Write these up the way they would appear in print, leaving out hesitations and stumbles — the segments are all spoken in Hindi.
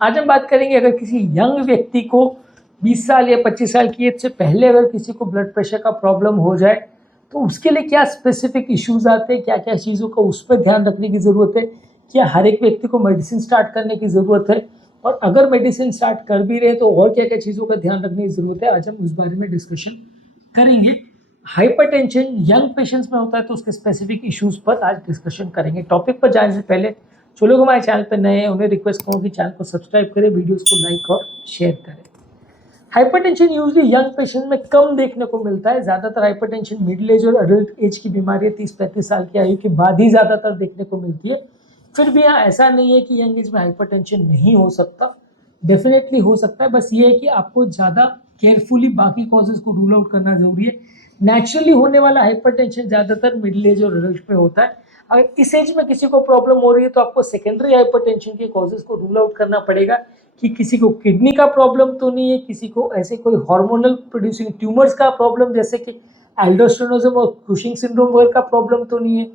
आज हम बात करेंगे अगर किसी यंग व्यक्ति को 20 साल या 25 साल की एज से पहले अगर किसी को ब्लड प्रेशर का प्रॉब्लम हो जाए तो उसके लिए क्या स्पेसिफिक इश्यूज आते हैं, क्या क्या चीज़ों का उस पर ध्यान रखने की ज़रूरत है, क्या हर एक व्यक्ति को मेडिसिन स्टार्ट करने की ज़रूरत है, और अगर मेडिसिन स्टार्ट कर भी रहे तो और क्या क्या चीज़ों का ध्यान रखने की ज़रूरत है, आज हम उस बारे में डिस्कशन करेंगे। हाइपरटेंशन यंग पेशेंट्स में होता है तो उसके स्पेसिफिक इश्यूज पर आज डिस्कशन करेंगे। टॉपिक पर जाने से पहले जो लोग हमारे चैनल पर नए हैं उन्हें रिक्वेस्ट करूँ कि चैनल को सब्सक्राइब करें, वीडियोस को लाइक और शेयर करें। हाइपरटेंशन यूजली यंग पेशेंट में कम देखने को मिलता है। ज़्यादातर हाइपरटेंशन मिडिल एज और अडल्ट एज की बीमारी 30-35 साल की आयु के बाद ही ज़्यादातर देखने को मिलती है। फिर भी यहाँ ऐसा नहीं है कि यंग एज में हाइपरटेंशन नहीं हो सकता, डेफिनेटली हो सकता है। बस ये है कि आपको ज़्यादा केयरफुली बाकी कॉजेज़ को रूल आउट करना ज़रूरी है। नेचुरली होने वाला हाइपरटेंशन ज़्यादातर मिडिल एज और अडल्ट में होता है। अगर इस एज में किसी को प्रॉब्लम हो रही है तो आपको सेकेंडरी हाइपरटेंशन के कॉजेज़ को रूल आउट करना पड़ेगा कि किसी को किडनी का प्रॉब्लम तो नहीं है, किसी को ऐसे कोई हार्मोनल प्रोड्यूसिंग ट्यूमर्स का प्रॉब्लम जैसे कि एल्डोस्टेरोनिज्म और कुशिंग सिंड्रोम वगैरह का प्रॉब्लम तो नहीं है,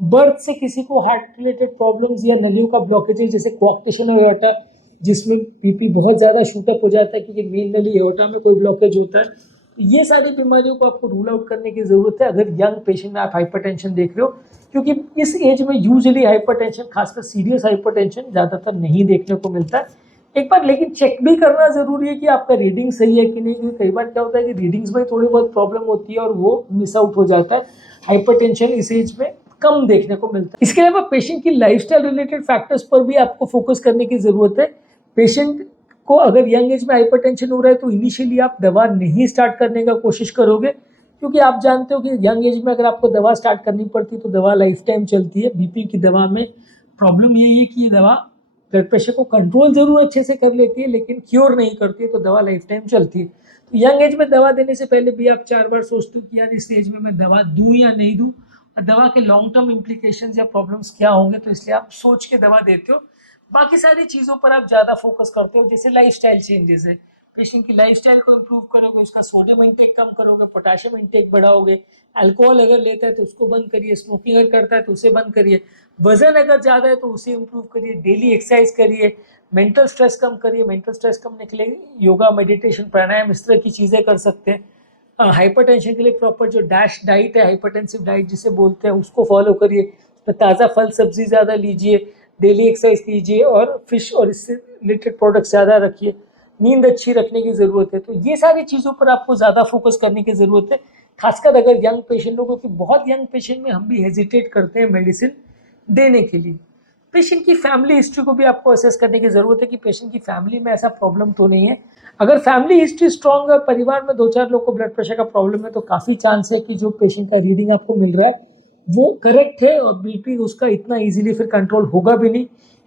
बर्थ से किसी को हार्ट रिलेटेड प्रॉब्लम्स या नलियों का ब्लॉकेजेस जैसे कोआक्टेशन ऑफ एओर्टा जिसमें बीपी बहुत ज़्यादा शूट अप हो जाता है क्योंकि मेन नली एओर्टा में कोई ब्लॉकेज होता है। तो ये सारी बीमारियों को आपको रूल आउट करने की ज़रूरत है अगर यंग पेशेंट में आप हाइपरटेंशन देख रहे हो, क्योंकि इस एज में यूजुअली हाइपरटेंशन, खासकर सीरियस हाइपरटेंशन ज़्यादातर नहीं देखने को मिलता है। एक बार लेकिन चेक भी करना ज़रूरी है कि आपका रीडिंग सही है कि नहीं, क्योंकि कई बार क्या होता है कि रीडिंग्स में थोड़ी बहुत प्रॉब्लम होती है और वो मिस आउट हो जाता है। हाइपरटेंशन इस एज में कम देखने को मिलता है। इसके अलावा पेशेंट की लाइफस्टाइल रिलेटेड फैक्टर्स पर भी आपको फोकस करने की ज़रूरत है। पेशेंट को अगर यंग एज में हाइपरटेंशन हो रहा है तो इनिशियली आप दवा नहीं स्टार्ट करने का कोशिश करोगे, क्योंकि आप जानते हो कि यंग एज में अगर आपको दवा स्टार्ट करनी पड़ती है तो दवा लाइफ टाइम चलती है। बीपी की दवा में प्रॉब्लम यही है कि ये दवा ब्लड प्रेशर को कंट्रोल जरूर अच्छे से कर लेती है लेकिन क्योर नहीं करती है, तो दवा लाइफ टाइम चलती है। तो यंग एज में दवा देने से पहले भी आप 4 बार सोचते हो कि यार इस एज में मैं दवा दूं या नहीं दूं, और दवा के लॉन्ग टर्म इम्प्लीकेशंस या प्रॉब्लम्स क्या होंगे, तो इसलिए आप सोच के दवा देते हो। बाकी सारी चीज़ों पर आप ज़्यादा फोकस करते हो, जैसे लाइफस्टाइल चेंजेस है, पेशेंट की लाइफस्टाइल को इम्प्रूव करोगे, उसका सोडियम इंटेक कम करोगे, पोटेशियम इंटेक बढ़ाओगे, अल्कोहल अगर लेता है तो उसको बंद करिए, स्मोकिंग अगर करता है तो उसे बंद करिए, वजन अगर ज़्यादा है तो उसे इम्प्रूव करिए, डेली एक्सरसाइज करिए, मेंटल स्ट्रेस कम करिए। मेंटल स्ट्रेस कम करने के लिए योगा, मेडिटेशन, प्राणायाम इस तरह की चीज़ें कर सकते हैं। हाइपरटेंशन के लिए प्रॉपर जो डैश डाइट है, हाइपरटेंसिव डाइट जिसे बोलते हैं, उसको फॉलो करिए। ताज़ा फल सब्जी ज़्यादा लीजिए, डेली एक्सरसाइज कीजिए और फिश और इससे रिलेटेड प्रोडक्ट्स ज़्यादा रखिए। नींद अच्छी रखने की ज़रूरत है। तो ये सारी चीज़ों पर आपको ज़्यादा फोकस करने की ज़रूरत है, खासकर अगर यंग पेशेंट लोगों की। बहुत यंग पेशेंट में हम भी हेजिटेट करते हैं मेडिसिन देने के लिए। पेशेंट की फैमिली हिस्ट्री को भी आपको असेस करने की ज़रूरत है कि पेशेंट की फैमिली में ऐसा प्रॉब्लम तो नहीं है। अगर फैमिली हिस्ट्री स्ट्रॉन्ग है, परिवार में 2-4 लोग को ब्लड प्रेशर का प्रॉब्लम है, तो काफ़ी चांस है कि जो पेशेंट का रीडिंग आपको मिल रहा है वो करेक्ट है और बीपी उसका इतना इजीली फिर कंट्रोल होगा भी नहीं,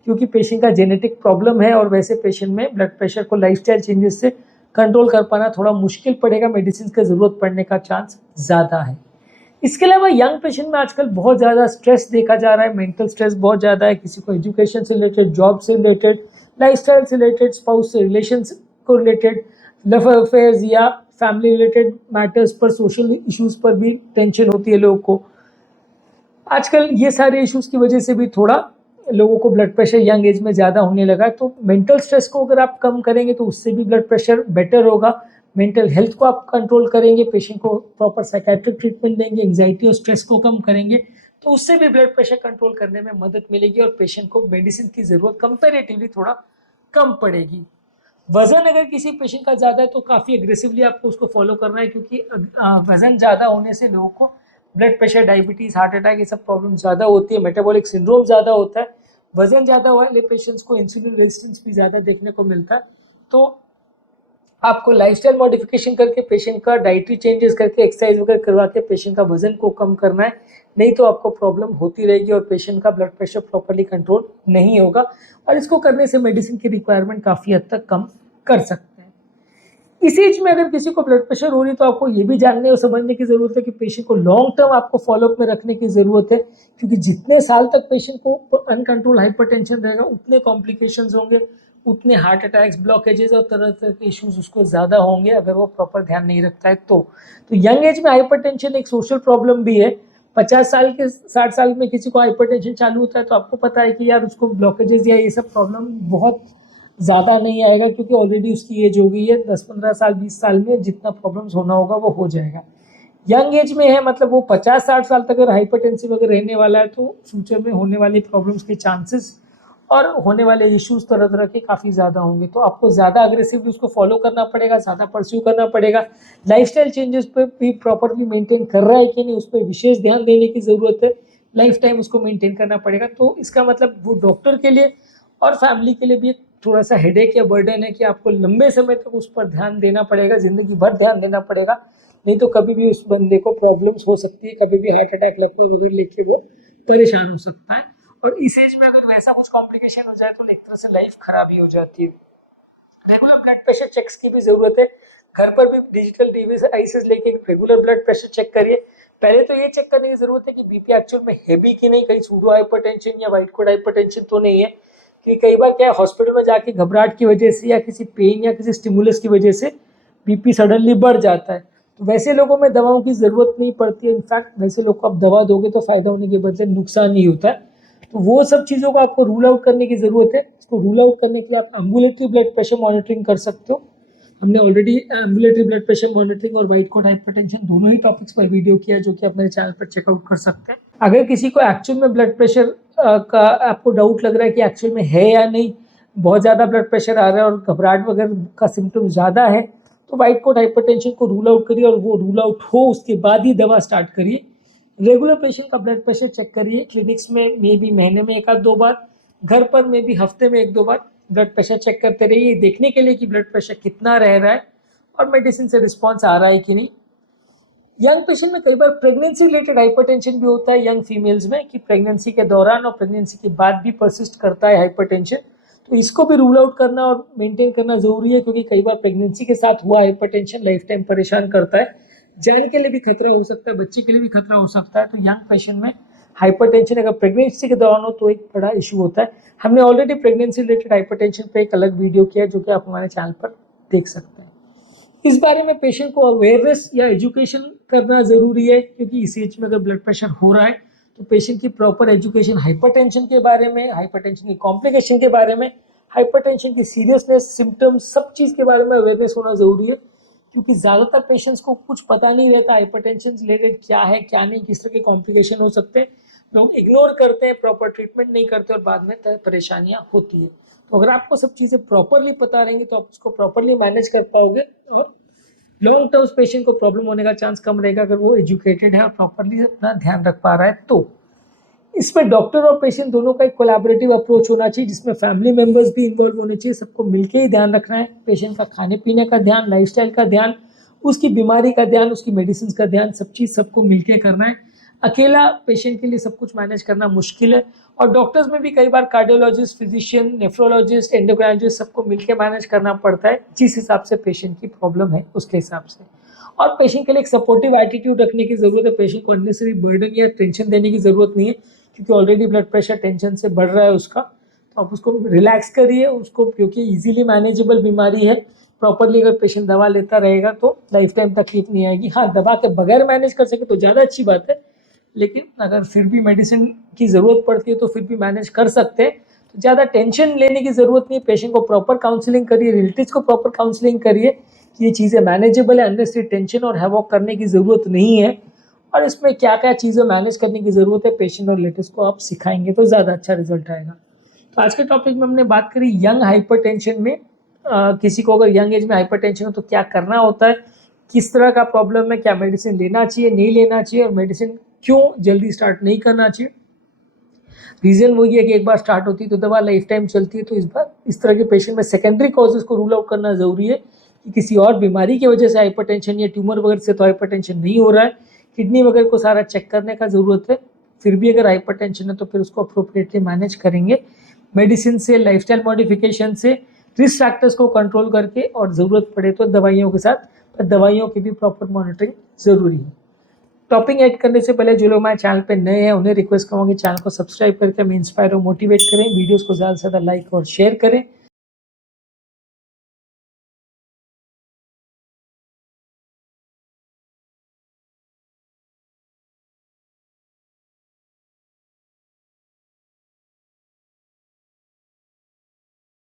क्योंकि पेशेंट का जेनेटिक प्रॉब्लम है और वैसे पेशेंट में ब्लड प्रेशर को लाइफस्टाइल चेंजेस से कंट्रोल कर पाना थोड़ा मुश्किल पड़ेगा, मेडिसिन की ज़रूरत पड़ने का चांस ज़्यादा है। इसके अलावा यंग पेशेंट में आजकल बहुत ज़्यादा स्ट्रेस देखा जा रहा है, मेंटल स्ट्रेस बहुत ज़्यादा है, किसी को एजुकेशन से रिलेटेड, जॉब से रिलेटेड, लाइफस्टाइल से रिलेटेड, स्पाउस से रिलेशन को रिलेटेड, लव अफेयर्स या फैमिली रिलेटेड मैटर्स पर, सोशल इश्यूज पर भी टेंशन होती है लोगों को। आजकल ये सारे इश्यूज की वजह से भी थोड़ा लोगों को ब्लड प्रेशर यंग एज में ज़्यादा होने लगा है। तो मेंटल स्ट्रेस को अगर आप कम करेंगे तो उससे भी ब्लड प्रेशर बेटर होगा। मेंटल हेल्थ को आप कंट्रोल करेंगे, पेशेंट को प्रॉपर साइकेट्रिक ट्रीटमेंट देंगे, एंग्जाइटी और स्ट्रेस को कम करेंगे, तो उससे भी ब्लड प्रेशर कंट्रोल करने में मदद मिलेगी और पेशेंट को मेडिसिन की ज़रूरत कंपेरेटिवली थोड़ा कम पड़ेगी। वजन अगर किसी पेशेंट का ज़्यादा है तो काफ़ी एग्रेसिवली आपको उसको फॉलो करना है, क्योंकि वजन ज़्यादा होने से लोगों को blood pressure, diabetes, heart attack ये सब प्रॉब्लम ज़्यादा होती है, मेटाबॉलिक सिंड्रोम ज़्यादा होता है। वजन ज़्यादा वाले पेशेंट्स को इंसुलिन रेजिस्टेंस भी ज़्यादा देखने को मिलता है। तो आपको लाइफस्टाइल मॉडिफिकेशन करके, पेशेंट का डाइटरी चेंजेस करके, एक्सरसाइज वगैरह करवा के पेशेंट का वजन को कम करना है, नहीं तो आपको प्रॉब्लम होती रहेगी और पेशेंट का ब्लड प्रेशर प्रॉपर्ली कंट्रोल नहीं होगा। और इसको करने से मेडिसिन की रिक्वायरमेंट काफ़ी हद तक कम कर सकते हैं। इस एज में अगर किसी को ब्लड प्रेशर हो रही है तो आपको ये भी जानने और समझने की ज़रूरत है कि पेशेंट को लॉन्ग टर्म आपको फॉलोअप में रखने की ज़रूरत है, क्योंकि जितने साल तक पेशेंट को अनकंट्रोल हाइपरटेंशन रहेगा उतने कॉम्प्लिकेशंस होंगे, उतने हार्ट अटैक्स, ब्लॉकेजेस और तरह तरह के इश्यूज उसको ज़्यादा होंगे अगर वो प्रॉपर ध्यान नहीं रखता है। तो यंग एज में हाइपरटेंशन एक सोशल प्रॉब्लम भी है। 50 साल के 60 साल में किसी को हाइपरटेंशन चालू होता है तो आपको पता है कि यार उसको ब्लॉकेजेस या ये सब प्रॉब्लम बहुत ज़्यादा नहीं आएगा, क्योंकि ऑलरेडी उसकी एज हो गई है, 10-15 साल 20 साल में जितना प्रॉब्लम्स होना होगा वो हो जाएगा। यंग एज में है, मतलब वो 50-60 साल तक अगर हाइपरटेंसिव अगर रहने वाला है तो फ्यूचर में होने वाली प्रॉब्लम्स के चांसेस और होने वाले इश्यूज तरह तरह के काफ़ी ज़्यादा होंगे। तो आपको ज़्यादा अग्रेसिवली उसको फॉलो करना पड़ेगा, ज़्यादा परस्यू करना पड़ेगा। लाइफस्टाइल चेंजेस पे भी प्रॉपरली मेंटेन कर रहा है कि नहीं, उस पर विशेष ध्यान देने की ज़रूरत है। लाइफ टाइम उसको मेंटेन करना पड़ेगा। तो इसका मतलब वो डॉक्टर के लिए और फैमिली के लिए भी एक थोड़ा सा हेडेक या बर्डन है कि आपको लंबे समय तक उस पर ध्यान देना पड़ेगा, ज़िंदगी भर ध्यान देना पड़ेगा। नहीं तो कभी भी उस बंदे को प्रॉब्लम्स हो सकती है, कभी भी हार्ट अटैक लगभग वगैरह लेके वो परेशान हो सकता है। और इस एज में अगर वैसा कुछ कॉम्प्लिकेशन हो जाए तो एक तरह से लाइफ खराब ही हो जाती है। रेगुलर ब्लड प्रेशर चेक्स की भी जरूरत है। घर पर भी डिजिटल डिवाइसेस लेके रेगुलर ब्लड प्रेशर चेक करिए। पहले तो ये चेक करने की जरूरत है कि बीपी एक्चुअल में हैवी कि नहीं, कहीं सूडो हाइपरटेंशन या वाइट कोड हाइपरटेंशन तो नहीं है। कि कई बार क्या है, हॉस्पिटल में जाके घबराहट की वजह से या किसी पेन या किसी स्टिमुलस की वजह से बीपी सडनली बढ़ जाता है। तो वैसे लोगों में दवाओं की जरूरत नहीं पड़ती है। इनफैक्ट वैसे लोग को आप दवा दोगे तो फायदा होने के बदले नुकसान ही होता है। तो वो सब चीज़ों को आपको रूल आउट करने की ज़रूरत है। इसको रूल आउट करने के लिए आप एम्बुलेटरी ब्लड प्रेशर मॉनिटरिंग कर सकते हो। हमने already ambulatory blood pressure monitoring और वाइट कोड हाइपरटेंशन दोनों ही टॉपिक्स पर वीडियो किया, जो कि आप मेरे चैनल पर चेकआउट कर सकते हैं। अगर किसी को एक्चुअल में ब्लड प्रेशर का आपको डाउट लग रहा है कि एक्चुअल में है या नहीं, बहुत ज़्यादा ब्लड प्रेशर आ रहा है और घबराहट वगैरह का सिम्टम ज़्यादा है, तो वाइट कोड हाइपरटेंशन को रूल आउट करिए, और वो रूल आउट हो उसके बाद ही दवा स्टार्ट करिए। रेगुलर पेशेंट का ब्लड प्रेशर चेक करिए। क्लिनिक्स में मे भी महीने में 1-2 बार, घर पर में भी हफ्ते में 1-2 बार ब्लड प्रेशर चेक करते रहिए, देखने के लिए कि ब्लड प्रेशर कितना रह रहा है और मेडिसिन से रिस्पॉन्स आ रहा है कि नहीं। यंग पेशेंट में कई बार प्रेगनेंसी रिलेटेड हाइपरटेंशन भी होता है यंग फीमेल्स में, कि प्रेगनेंसी के दौरान और प्रेगनेंसी के बाद भी परसिस्ट करता है हाइपरटेंशन। तो इसको भी रूल आउट करना और मेंटेन करना जरूरी है, क्योंकि कई बार प्रेगनेंसी के साथ हुआ हाइपरटेंशन लाइफ टाइम परेशान करता है। जान के लिए भी खतरा हो सकता है, बच्चे के लिए भी खतरा हो सकता है। तो यंग पेशेंट में हाइपरटेंशन अगर प्रेगनेंसी के दौरान हो तो एक बड़ा इशू होता है। हमने ऑलरेडी प्रेगनेंसी रिलेटेड हाइपरटेंशन पे एक अलग वीडियो किया है, जो कि आप हमारे चैनल पर देख सकते हैं। इस बारे में पेशेंट को अवेयरनेस या एजुकेशन करना जरूरी है, क्योंकि इस एज में अगर ब्लड प्रेशर हो रहा है तो पेशेंट की प्रॉपर एजुकेशन हाइपरटेंशन के बारे में, हाइपरटेंशन की कॉम्प्लिकेशन के बारे में, हाइपरटेंशन की सीरियसनेस, सिम्टम्स, सब चीज़ के बारे में अवेयरनेस होना जरूरी है। क्योंकि ज़्यादातर पेशेंट्स को कुछ पता नहीं रहता हाइपरटेंशन रिलेटेड क्या है क्या नहीं, किस तरह के कॉम्प्लिकेशन हो सकते हैं। लोग इग्नोर करते हैं, प्रॉपर ट्रीटमेंट नहीं करते और बाद में परेशानियां होती है। तो अगर आपको सब चीज़ें प्रॉपरली पता रहेंगी तो आप उसको प्रॉपरली मैनेज कर पाओगे, और लॉन्ग टर्म पेशेंट को प्रॉब्लम होने का चांस कम रहेगा अगर वो एजुकेटेड है और प्रॉपरली अपना ध्यान रख पा रहा है। तो इसमें डॉक्टर और पेशेंट दोनों का एक कोलैबोरेटिव अप्रोच होना चाहिए, जिसमें फैमिली मेंबर्स भी इन्वॉल्व होने चाहिए। सबको मिलके ही ध्यान रखना है। पेशेंट का खाने पीने का ध्यान, लाइफस्टाइल का ध्यान, उसकी बीमारी का ध्यान, उसकी मेडिसिन का ध्यान, सब चीज़ सबको मिलके करना है। अकेला पेशेंट के लिए सब कुछ मैनेज करना मुश्किल है। और डॉक्टर्स में भी कई बार कार्डियोलॉजिस्ट, फिजिशियन, नेफ्रोलॉजिस्ट, एंडोक्राइनोलॉजिस्ट सबको मिलकर मैनेज करना पड़ता है, जिस हिसाब से पेशेंट की प्रॉब्लम है उसके हिसाब से। और पेशेंट के लिए एक सपोर्टिव एटीट्यूड रखने की जरूरत है। पेशेंट को अननेसेसरी बर्डन या टेंशन देने की जरूरत नहीं है, क्योंकि ऑलरेडी ब्लड प्रेशर टेंशन से बढ़ रहा है उसका। तो आप उसको रिलैक्स करिए उसको, क्योंकि इजीली मैनेजेबल बीमारी है। प्रॉपरली अगर पेशेंट दवा लेता रहेगा तो लाइफ टाइम तकलीफ नहीं आएगी। हाँ, दवा के बगैर मैनेज कर सके तो ज़्यादा अच्छी बात है, लेकिन अगर फिर भी मेडिसिन की ज़रूरत पड़ती है तो फिर भी मैनेज कर सकते हैं। तो ज़्यादा टेंशन लेने की ज़रूरत नहीं है। पेशेंट को प्रॉपर काउंसलिंग करिए, रिलेटिव्स को प्रॉपर काउंसलिंग करिए कि ये चीज़ें मैनेजेबल है, अननेसेसरी टेंशन और हैवॉक करने की ज़रूरत नहीं है। और इसमें क्या क्या चीज़ें मैनेज करने की ज़रूरत है पेशेंट और रिलेटिव्स को आप सिखाएंगे तो ज़्यादा अच्छा रिजल्ट आएगा। तो आज के टॉपिक में हमने बात करी यंग हाइपरटेंशन में। किसी को अगर यंग एज में हाइपरटेंशन हो तो क्या करना होता है, किस तरह का प्रॉब्लम है, क्या मेडिसिन लेना चाहिए, नहीं लेना चाहिए, और मेडिसिन क्यों जल्दी स्टार्ट नहीं करना चाहिए। रीज़न वही है कि एक बार स्टार्ट होती है तो दवा लाइफ टाइम चलती है। तो इस तरह के पेशेंट में सेकेंडरी कॉजेज को रूल आउट करना ज़रूरी है कि किसी और बीमारी की वजह से हाइपरटेंशन या ट्यूमर वगैरह से तो हाइपरटेंशन नहीं हो रहा है। किडनी वगैरह को सारा चेक करने का ज़रूरत है। फिर भी अगर हाइपरटेंशन है तो फिर उसको अप्रोप्रिएटली मैनेज करेंगे, मेडिसिन से, लाइफस्टाइल मॉडिफिकेशन से, रिस्क फैक्टर्स को कंट्रोल करके, और ज़रूरत पड़े तो दवाइयों के साथ। पर दवाइयों की भी प्रॉपर मॉनिटरिंग ज़रूरी है। टॉपिक ऐड करने से पहले जो लोग हमारे चैनल पे नए हैं उन्हें रिक्वेस्ट करूँगा कि चैनल को सब्सक्राइब करके हमें इंस्पायर और मोटिवेट करें, वीडियोस को ज़्यादा से ज़्यादा लाइक और शेयर करें।